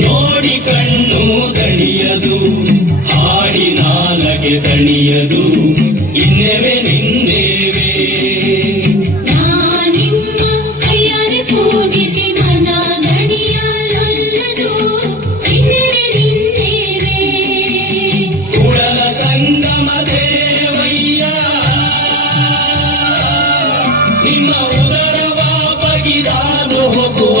ನೋಡಿ ಕಣ್ಣು ದಣಿಯದು ಹಾಡಿ ನಾಲಗೆ ದಣಿಯದು ಇನ್ನೇವೆ ನಿಂದೇವೆ ಪೂಜಿಸಿ ದೇವಯ್ಯ ನಿಮ್ಮ ಉದರವ ಬಗಿದಾನು ಹೋಗುವ